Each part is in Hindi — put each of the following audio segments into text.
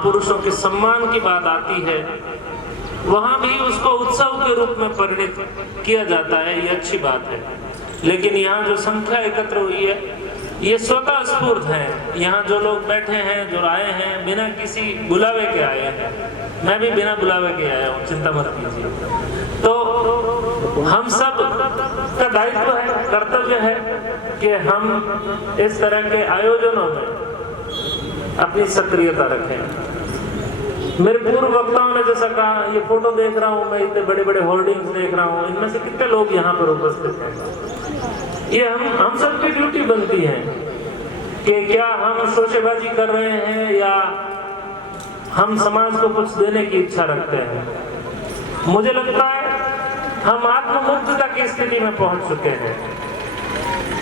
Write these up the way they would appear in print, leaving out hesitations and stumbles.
महापुरुषों के सम्मान की बात आती है, वहां भी उसको उत्सव के रूप में परिणित किया जाता है, ये अच्छी बात है। लेकिन यहाँ जो संख्या एकत्र हुई है ये स्वतः स्फूर्त है। यहाँ जो लोग बैठे हैं, जो आए हैं, बिना किसी बुलावे के आए हैं। मैं भी बिना बुलावे के आया हूँ, चिंता मत कीजिए। तो हम सब का दायित्व है, कर्तव्य है कि हम इस तरह के आयोजनों में अपनी सक्रियता रखें। मेरे पूर्व वक्ताओं ने जैसा कहा, ये फोटो देख रहा हूँ मैं, इतने बड़े बड़े होर्डिंग्स देख रहा हूँ, इनमें से कितने लोग यहाँ पर उपस्थित हैं। ये हम सबकी ड्यूटी बनती है कि क्या हम शोशेबाजी कर रहे हैं या हम समाज को कुछ देने की इच्छा रखते हैं। मुझे लगता है हम आत्ममुग्धता की स्थिति में पहुंच चुके हैं,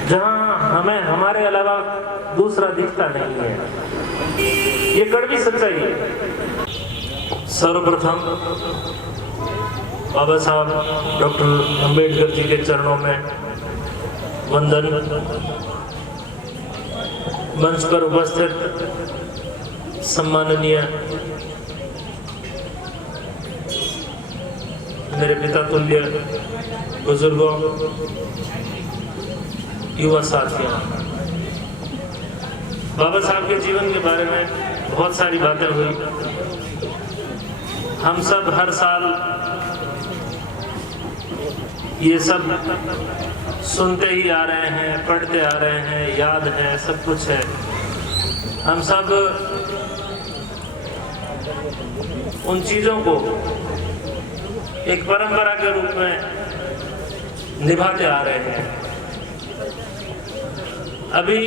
जहां हमें हमारे अलावा दूसरा दिखता नहीं है। ये कड़वी सच्चाई है। सर्वप्रथम बाबा साहब डॉक्टर अंबेडकर जी के चरणों में वंदन। मंच पर उपस्थित सम्माननीय मेरे पिता तुल्य बुजुर्गों, युवा साथियों, बाबा साहब के जीवन के बारे में बहुत सारी बातें हुई। हम सब हर साल ये सब सुनते ही आ रहे हैं, पढ़ते आ रहे हैं, याद है, सब कुछ है। हम सब उन चीजों को एक परंपरा के रूप में निभाते आ रहे हैं। अभी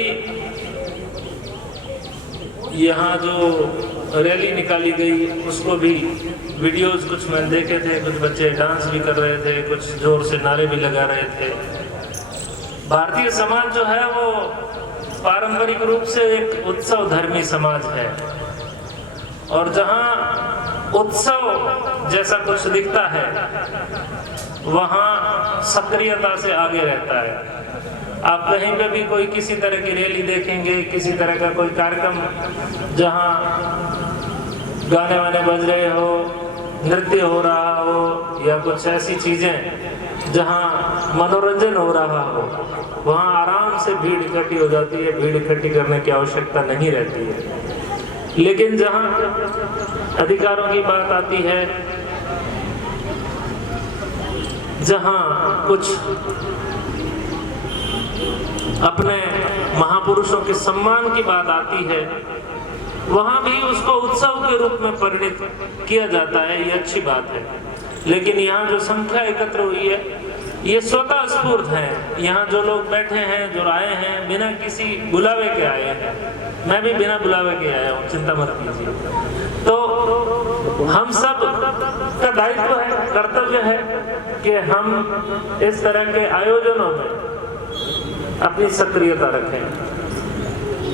यहाँ जो रैली निकाली गई उसको भी वीडियोस कुछ मैंने देखे थे, कुछ बच्चे डांस भी कर रहे थे, कुछ जोर से नारे भी लगा रहे थे। भारतीय समाज जो है वो पारंपरिक रूप से एक उत्सव धर्मी समाज है, और जहाँ उत्सव जैसा कुछ दिखता है वहाँ सक्रियता से आगे रहता है। आप कहीं पे भी कोई किसी तरह की रैली देखेंगे, किसी तरह का कोई कार्यक्रम जहाँ गाने वाने बज रहे हो, नृत्य हो रहा हो, या कुछ ऐसी चीजें जहाँ मनोरंजन हो रहा हो, वहाँ आराम से भीड़ इकट्ठी हो जाती है। भीड़ इकट्ठी करने की आवश्यकता नहीं रहती है। लेकिन जहाँ अधिकारों की बात आती है, जहाँ कुछ अपने महापुरुषों के सम्मान की बात आती है, वहां भी उसको उत्सव के रूप में परिणित किया जाता है, ये अच्छी बात है। लेकिन यहाँ जो संख्या एकत्र हुई है ये स्वतः स्फूर्त है। यहाँ जो लोग बैठे हैं, जो आए हैं, बिना किसी बुलावे के आए हैं। मैं भी बिना बुलावे के आया हूँ, चिंता मत कीजिए। तो हम सब का दायित्व है, कर्तव्य है कि हम इस तरह के आयोजनों में अपनी सक्रियता रखें।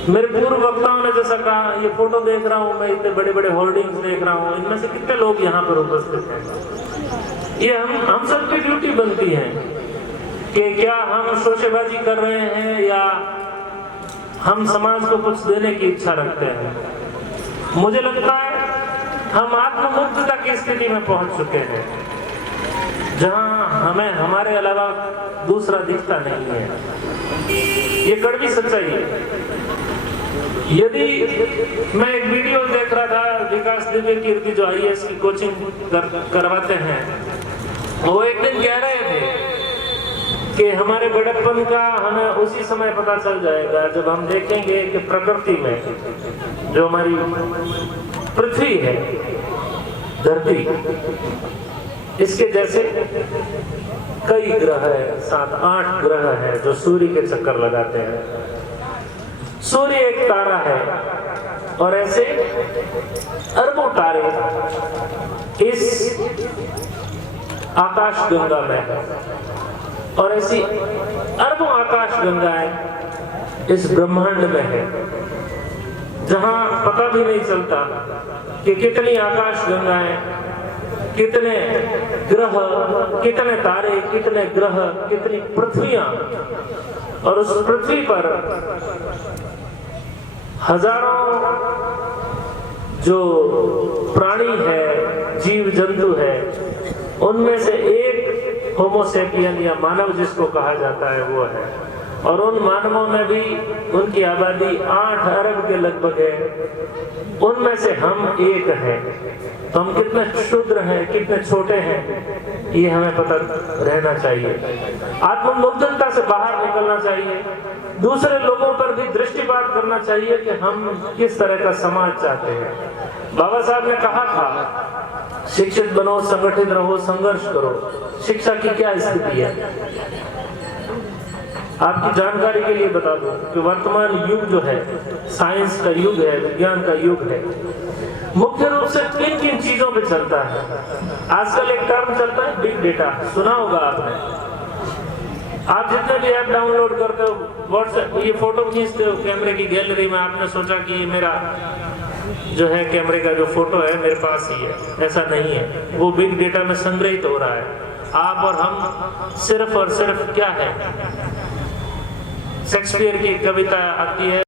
मेरे पूर्व वक्ताओं ने जैसा कहा, ये फोटो देख रहा हूँ मैं, इतने बड़े बड़े होर्डिंग्स देख रहा हूँ, इनमें से कितने लोग यहाँ पर उपस्थित हैं। ये हम सबकी ड्यूटी बनती है कि क्या हम शोशेबाजी कर रहे हैं या हम समाज को कुछ देने की इच्छा रखते हैं। मुझे लगता है हम आत्ममुग्धता की स्थिति में पहुंच चुके हैं, जहां हमें हमारे अलावा दूसरा दिखता नहीं है। ये कड़वी सच्चाई है। यदि मैं एक वीडियो देख रहा था, विकास दिव्य कीर्ति जो IAS की कोचिंग करवाते हैं, वो एक दिन कह रहे थे कि हमारे बड़प्पन का हमें उसी समय पता चल जाएगा जब हम देखेंगे कि प्रकृति में जो हमारी पृथ्वी है, धरती, इसके जैसे कई ग्रह है, 7-8 ग्रह है जो सूर्य के चक्कर लगाते हैं। सूर्य एक तारा है और ऐसे अरबों तारे इस आकाश गंगा में है, और ऐसी अरबों आकाश गंगाएं इस ब्रह्मांड में है, जहां पता भी नहीं चलता कि कितनी आकाश गंगाएं, कितने ग्रह, कितने तारे, कितने ग्रह, कितनी पृथ्वियां, और उस पृथ्वी पर हजारों जो प्राणी है, जीव जंतु है, उनमें से एक होमोसेपियन या मानव जिसको कहा जाता है वो है। और उन मानवों में भी उनकी आबादी 8 अरब के लगभग है, उनमें से हम एक हैं। तो हम कितने क्षुद्र हैं, कितने छोटे हैं, ये हमें पता रहना चाहिए। आत्ममुग्धता से बाहर निकलना चाहिए, दूसरे लोगों पर भी दृष्टिपात करना चाहिए कि हम किस तरह का समाज चाहते हैं। बाबा साहब ने कहा था, शिक्षित बनो, संगठित रहो, संघर्ष करो। शिक्षा की क्या स्थिति है? आपकी जानकारी के लिए बता दूं कि वर्तमान युग जो है साइंस का युग है, विज्ञान का युग है। मुख्य रूप से किन किन चीजों पे चलता है? आजकल एक टर्म चलता है बिग डेटा, सुना होगा आपने। आप जितने भी ऐप डाउनलोड करते हो, व्हाट्सएप, ये फोटो खींचते हो कैमरे की गैलरी में, आपने सोचा कि ये मेरा जो है कैमरे का जो फोटो है मेरे पास ही है, ऐसा नहीं है। वो बिग डेटा में संग्रहित हो रहा है। आप और हम सिर्फ और सिर्फ क्या है, शेक्सपियर की कविता आती है,